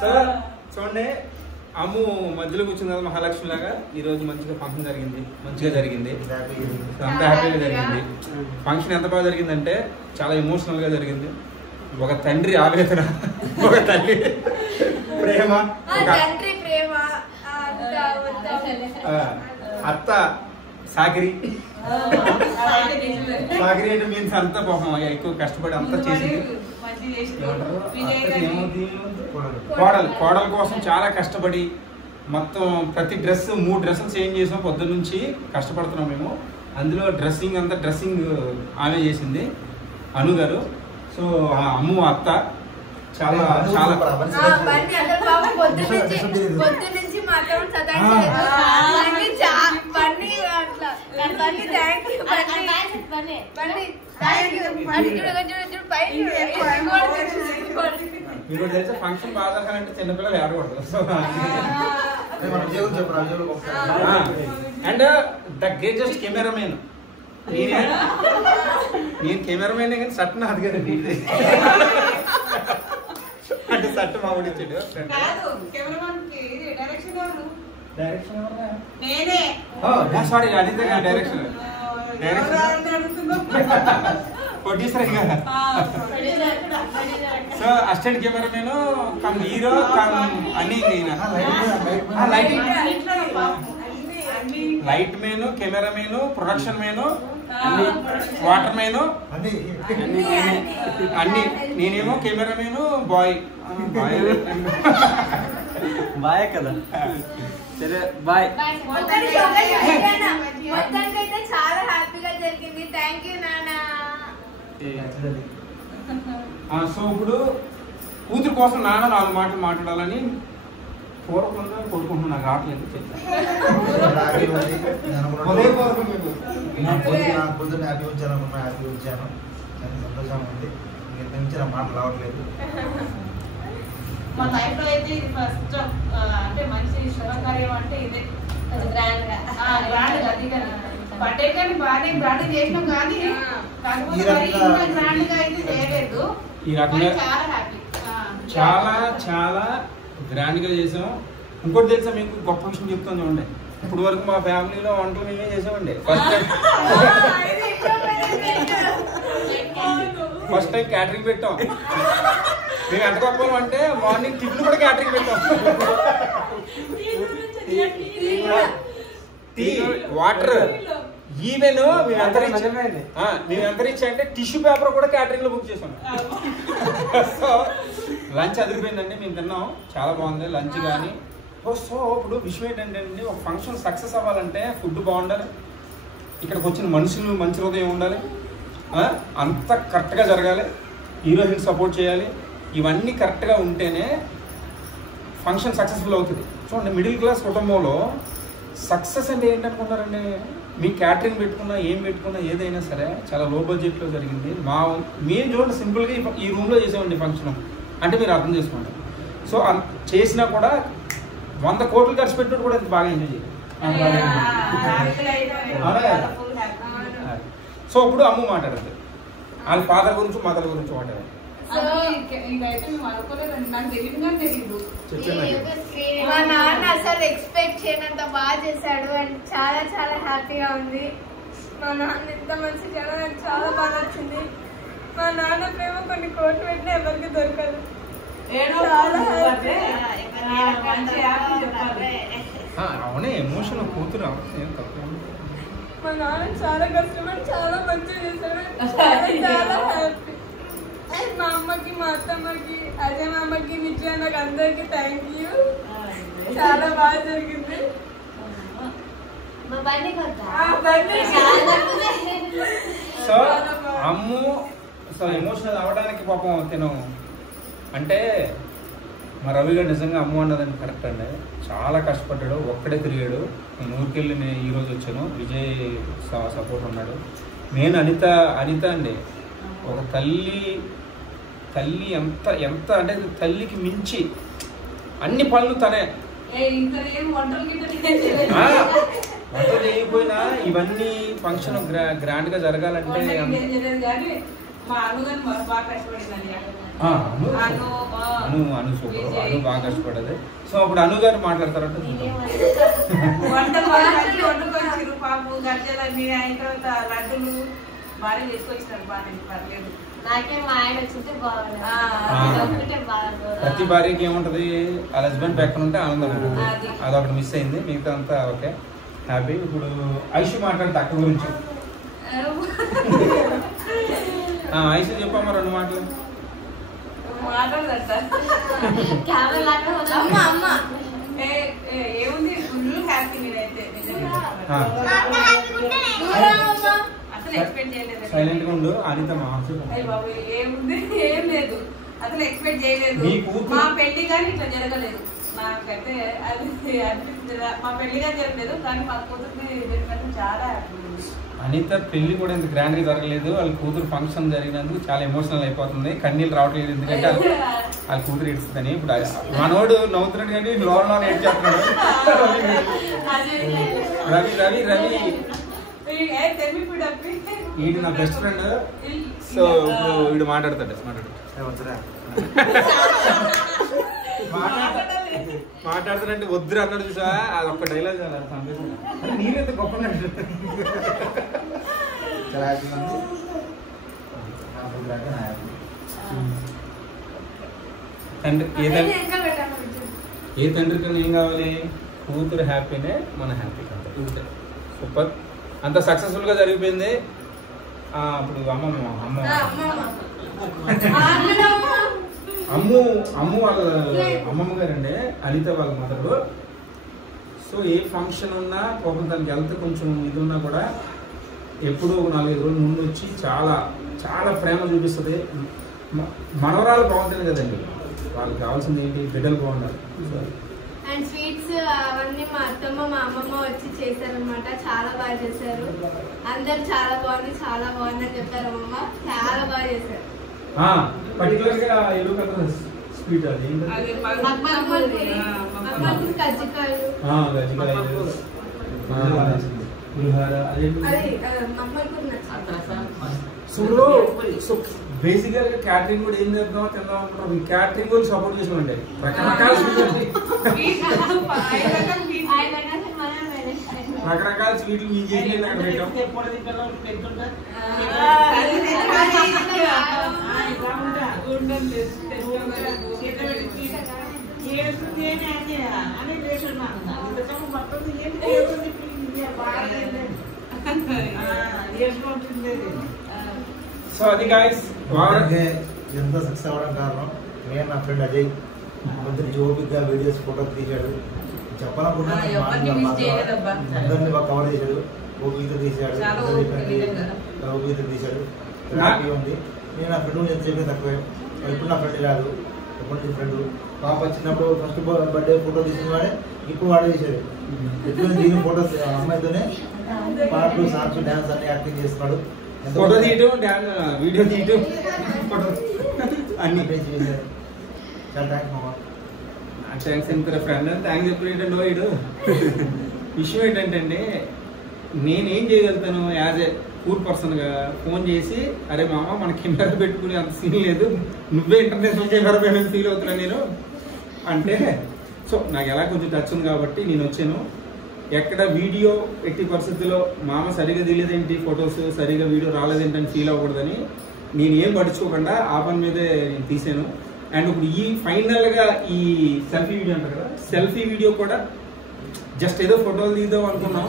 So చూడండి, అమ్ము మధ్యలో కూర్చుంది కదా మహాలక్ష్మి లాగా. ఈ రోజు మంచిగా ఫంక్షన్ జరిగింది, మంచిగా జరిగింది, అంత హ్యాపీగా జరిగింది. ఫంక్షన్ ఎంత బాగా జరిగిందంటే చాలా ఎమోషనల్ గా జరిగింది. ఒక తండ్రి ఆవేదన, ఒక తల్లి ప్రేమ, అత్త సాకిరి. సాకిరి అంటే మీన్స్ అంతా పాపం ఎక్కువ కష్టపడి అంతా చేసింది. కోడల కోసం చాలా కష్టపడి మొత్తం ప్రతి డ్రెస్ 3 డ్రెస్సులు చేంజ్ చేసాం. పొద్దున్న నుంచి కష్టపడుతున్నాం మేము. అందులో డ్రెస్సింగ్ అంతా డ్రెస్సింగ్ ఆమె చేసింది, అను గారు. సో అమ్ము అత్త చాలా చాలా మీరు తెలిసే ఫంక్షన్ బాగా జరగాలంటే చిన్నపిల్లలు ఏడకూడదు. అండ్ ద గ్రేటెస్ట్ కెమెరామెన్ నేను కెమెరామెన్ కానీ సట్ నాది కదండి. అంటే సట్ మామిడి ఇచ్చాడు. సారీ అనిత డైరెక్షన్ ప్రొడ్యూసర్ కదా. So assistant cameraman cum hero cum అన్ని light men, cameraman, production men, water men అన్ని. నేనేమో కెమెరామెన్, బాయ్ బాయ్ కదా. సరే బాయ్. చాలా హ్యాపీగా జరిగింది. థ్యాంక్ యూ నాన్న. సో ఇప్పుడు కూతురు కోసం నాన్న 4 మాటలు మాట్లాడాలని కోరుకుంటా కోరుకుంటున్నా. నాకు రావట్లేదు సంతోషంగా ఉంది. ఇంత నుంచి నా మాటలు రావట్లేదు. మా లైఫ్ లో అయితే ఇది ఫస్ట్ అంటే మంచి శుభకార్యం అంటే ఇదే గ్రాండ్ గా అది కానీ బర్త్డే కానీ బాగా బ్రాండ్ చేసినాం కానీ కాకపోతే గ్రాండ్ గా అయితే చేయలేదు. ఈ రకంగా చాలా హ్యాపీ, చాలా చాలా గ్రాండ్ గా చేసాం. ఇంకోటి తెలుసా మీకు గొప్ప విషయం చెప్తాను చూడండి. ఇప్పుడు వరకు మా ఫ్యామిలీలో వంటలు మేమే చేసామండి. ఫస్ట్ టైం క్యాటరింగ్ పెట్టాం. మేము ఎంత గొప్ప అంటే మార్నింగ్ టిఫిన్ కూడా క్యాటరింగ్ పెట్టాం. టీ, వాటర్, ఈవెన్ మేము ఎంత రీచ్ అంటే టిష్యూ పేపర్ కూడా క్యాటరింగ్ లో బుక్ చేసాం. సో లంచ్ అదిరిపోయిందండి. మేము తిన్నాం, చాలా బాగుంది లంచ్ కానీ. సో ఇప్పుడు విషయం ఏంటంటే అండి, ఒక ఫంక్షన్ సక్సెస్ అవ్వాలంటే ఫుడ్ బాగుండాలి, ఇక్కడికి వచ్చిన మనుషులు మంచి హృదయం ఉండాలి, అంత కరెక్ట్గా జరగాలి, హీరోయిన్ సపోర్ట్ చేయాలి. ఇవన్నీ కరెక్ట్గా ఉంటేనే ఫంక్షన్ సక్సెస్ఫుల్ అవుతుంది. చూడండి, మిడిల్ క్లాస్ కుటుంబంలో సక్సెస్ అంటే ఏంటనుకున్నారండి? మీ క్యాటరింగ్ పెట్టుకున్నా, ఏం పెట్టుకున్నా, ఏదైనా సరే చాలా లో బడ్జెట్లో జరిగింది. మేము చూడండి సింపుల్గా ఈ రూమ్లో చేసామండి ఫంక్షన్ అంటే మీరు అర్థం చేసుకోండి. సో చేసినా కూడా 100 కోట్లు ఖర్చు పెట్టినట్టు కూడా బాగా ఎంజాయ్ చేయాలి. సో ఇప్పుడు అమ్ము మాట్లాడద్దు, వాళ్ళ ఫాదర్ గురించి మదర్ గురించి మాట్లాడారు. మా నాన్న అసలు ఎక్స్పెక్ట్ చేయనంత బాగా చేశాడు అండ్ చాలా చాలా హ్యాపీగా ఉంది. మా నాన్న ఎంత మంచి జనం, నాకు చాలా బాగా నచ్చింది. మా నాన్న ప్రేమ కొన్ని కోట్లు పెట్టినా ఎవరికి దొరకదు. అవునే ఎమోషన్ కూతురు. మా నాన్న చాలా కష్టపడి చాలా మంచిగా చేశాడు. చాలా హ్యాపీ. మా అమ్మకి, మా అత్తమ్మకి, అజయ్ మామకి, నిత్య నాకు అందరికి థ్యాంక్ యూ. చాలా బాగా జరిగింది. సో అమ్ము అసలు ఎమోషనల్ అవ్వడానికి పాపం తిను అంటే మా రవి గారు నిజంగా అమ్ము అన్నదని కరెక్ట్ అండి. చాలా కష్టపడ్డాడు, ఒక్కడే తిరిగాడు. నేను ఊరికెళ్ళి నేను ఈరోజు వచ్చాను, విజయ్ సపోర్ట్ ఉన్నాడు. నేను అనిత అండి ఒక తల్లి ఎంత ఎంత అంటే తల్లికి మించి అన్ని పనులు తనే. వంటలు చేయకపోయినా ఇవన్నీ ఫంక్షన్ గ్రాండ్ గా జరగాలంటే మా అనుగాని బాగా కష్టపడిందండి. అను సూపర్, అను బాగా కష్టపడదు. సో అప్పుడు అను గారు మాట్లాడతారంటే వంటలు వండుకొచ్చారు పాపు గజ్జలన్నీ అయిన తర్వాత లడ్డులు బాగా చేసుకొచ్చినారు. బాగా పర్లేదు. నాకే మా ఆయన వచ్చింటే బాగుంది. ప్రతి భార్యకి ఏముంటది, ఆ హస్బెండ్ పక్కన ఉంటే ఆనందం ఉంటుంది. అదొకటి మిస్ అయింది, మిగతా అంతా ఓకే హ్యాపీ. ఇప్పుడు ఐషు మాట్లాడితే అక్క గురించి. ఐషు చెప్పమ్మా 2 మాటలు. ఏముంది, ఫుల్ హ్యాపీ నేనైతే. అసలు ఎక్స్పెక్ట్ చేయలేదు. సైలెంట్ గా ఉండు అనిత. బాబు ఏముంది, ఏం లేదు. అసలు ఎక్స్పెక్ట్ చేయలేదు. మా పెళ్లి కానీ ఇట్లా జరగలేదు. నాకైతే అది అనిపిస్తుంది. మా పెళ్లి కానీ జరగలేదు, కానీ మా కూతుర్ని జరిగినందుకు చాలా హ్యాపీ ఉంది. అనిత పెళ్లి కూడా ఇంత గ్రాండ్ గా జరగలేదు. వాళ్ళ కూతురు ఫంక్షన్ జరిగినందుకు చాలా ఎమోషనల్ అయిపోతుంది. కన్నీళ్ళు రావట్లేదు, ఎందుకంటే వాళ్ళ కూతురు ఏడుస్తుందని. ఇప్పుడు మనోడు నవ్వుతున్నాడు కానీ లోన్ ఏడ్చేస్తున్నాడు. రవి రవి రవి వీడు నా బెస్ట్ ఫ్రెండ్. సో ఇప్పుడు వీడు మాట్లాడతాడు. మాట్లాడుతాడంటే వద్దురు అన్నాడు చూసా, అది ఒక్క డైలాగ్ నీరెంత గొప్ప తండ్రి. ఏ తండ్రి కన్నా ఏం కావాలి, కూతురు హ్యాపీనే మన హ్యాపీ కంటే. సూపర్, అంత సక్సెస్ఫుల్ గా జరిగిపోయింది. అప్పుడు అమ్ము వాళ్ళ అమ్మమ్మ గారండి, అనిత వాళ్ళ మదరు. సో ఏ ఫంక్షన్ ఉన్నా పాపం తనకి హెల్త్ కొంచెం ఇది ఉన్నా కూడా ఎప్పుడూ 4-5 రోజుల ముందు వచ్చి చాలా చాలా ప్రేమ చూపిస్తుంది. మనవరాలు బాగుంటుంది కదండి, వాళ్ళకి కావాల్సింది ఏంటి, బిడ్డలు బాగుండాలి. అండ్ స్వీట్స్ అవన్నీ మా అత్తమ్మ మా అమ్మమ్మ వచ్చి చేశారనమాట. చాలా బాగా చేశారు. అందరు చాలా బాగుంది అని చెప్పారు. అమ్మమ్మ చాలా బాగా చేశారు. పర్టికులర్ గా ఎల్లో కలర్ స్వీట్ అది బేసిక్ గా క్యాటరింగ్ కూడా ఏం చేద్దాం తిందాం అనుకుంటాం. క్యాటరింగ్ కూడా సపోర్ట్ చేసామండి. రకరకాల స్వీట్లు మీ చేసి సో అది గాయ్స్ ఎంత సక్సెస్ అవ్వడం కారణం నేను, నా ఫ్రెండ్ అజయ్. కొంచెం జోబిక్గా వీడియోస్ ఫోటోస్ తీశాడు. చెప్పాలనుకున్నా అందరినీ బాగా కవర్ చేశాడు. ఓపికతో తీశాడు, ఓపికతో తీశాడు. హ్యాపీ ఉంది. నేను నా ఫ్రెండ్ ఎంత చెప్పిన తక్కువే. ఇప్పుడు నా ఫ్రెండ్ కాదు, ఎప్పటి ఫ్రెండ్. పాప చిన్నప్పుడు ఫస్ట్ బర్త్డే ఫోటో తీసిన వాడే ఇప్పుడు వాడే చేశాడు. ఎప్పుడు దీని ఫోటోస్ అమ్మాయితోనే పాటలు, సాంగ్స్, డాన్స్ అన్ని యాక్టింగ్ చేస్తున్నాడు. ఫోటో తీయటం, వీడియో తీయటం, అన్ని చేశారు. చాలా థ్యాంక్స్ మామ. థ్యాంక్స్ ఎంత ఫ్రెండ్, థ్యాంక్స్ చెప్పేటండి. వీడు విషయం ఏంటంటే అండి, నేనేం చేయగలుగుతాను యాజ్ ఏ పూర్ పర్సన్గా ఫోన్ చేసి, అరే మామ మన కెమెరా పెట్టుకుని అంత సీన్ లేదు, నువ్వే ఇంటర్నేషనల్ కెమెరా పెట్టుకుని ఫీల్ అవుతున్నాను నేను అంటే. సో నాకు ఎలా కొంచెం టచ్ ఉంది కాబట్టి నేను వచ్చాను. ఎక్కడ వీడియో ఎట్టి పరిస్థితుల్లో మామ సరిగా తీయలేదేంటి, ఫొటోస్ సరిగా వీడియో రాలేదేంటని ఫీల్ అవ్వకూడదని నేను ఏం పట్టించుకోకుండా ఆ పని మీదే నేను తీసాను. అండ్ ఇప్పుడు ఈ ఫైనల్గా ఈ సెల్ఫీ వీడియో అంటారు కదా, సెల్ఫీ వీడియో కూడా జస్ట్ ఏదో ఫోటోలు తీద్దాం అనుకున్నాం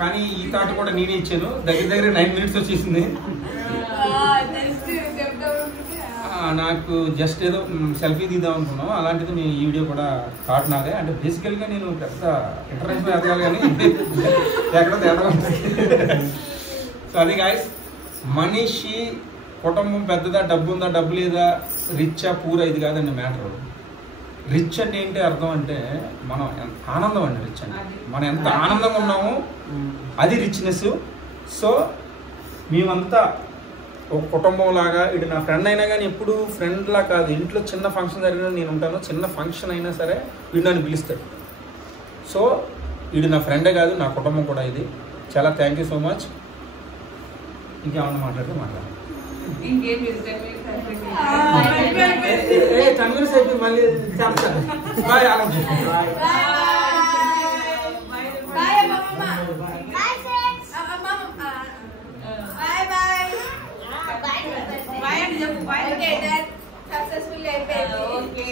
కానీ ఈ థాట్ కూడా నేనే ఇచ్చాను. దగ్గర 9 minutes వచ్చేసింది. నాకు జస్ట్ ఏదో సెల్ఫీ తీద్దాం అనుకున్నాం. అలాంటిది నేను ఈ వీడియో కూడా థాట్ నాదే. అంటే బేసికల్గా నేను పెద్ద ఇంటర్నేషనల్ ఎదగాలి కానీ ఎక్కడో తేడా ఉంటుంది. సో అది గాయస్, మనిషి కుటుంబం పెద్దదా, డబ్బు ఉందా, డబ్బు లేదా, రిచ్చా పూరా, ఇది కాదండి మ్యాటర్. రిచ్ అంటే ఏంటి అర్థం అంటే మనం ఆనందం అండి. రిచ్ అంటే మనం ఎంత ఆనందంగా ఉన్నామో అది రిచ్నెస్. సో మేమంతా ఒక కుటుంబం లాగా, ఇది నా ఫ్రెండ్ అయినా కానీ ఎప్పుడు ఫ్రెండ్లా కాదు. ఇంట్లో చిన్న ఫంక్షన్ జరిగినా నేను ఉంటాను, చిన్న ఫంక్షన్ అయినా సరే వీడు నన్ను పిలుస్తాడు. సో ఇది నా ఫ్రెండే కాదు, నా కుటుంబం కూడా ఇది. చాలా థ్యాంక్ యూ సో మచ్. ఇంకేమన్నా మాట్లాడితే మాట్లాడు. ఇంకేం కన్విన్స్ అయిపోయి మళ్ళీ చెప్తాను. బాయ్ ఆలోచన. బాయ్ అని చెప్పు. బాయ్. సక్సెస్ఫుల్ అయిపోయింది. ఓకే.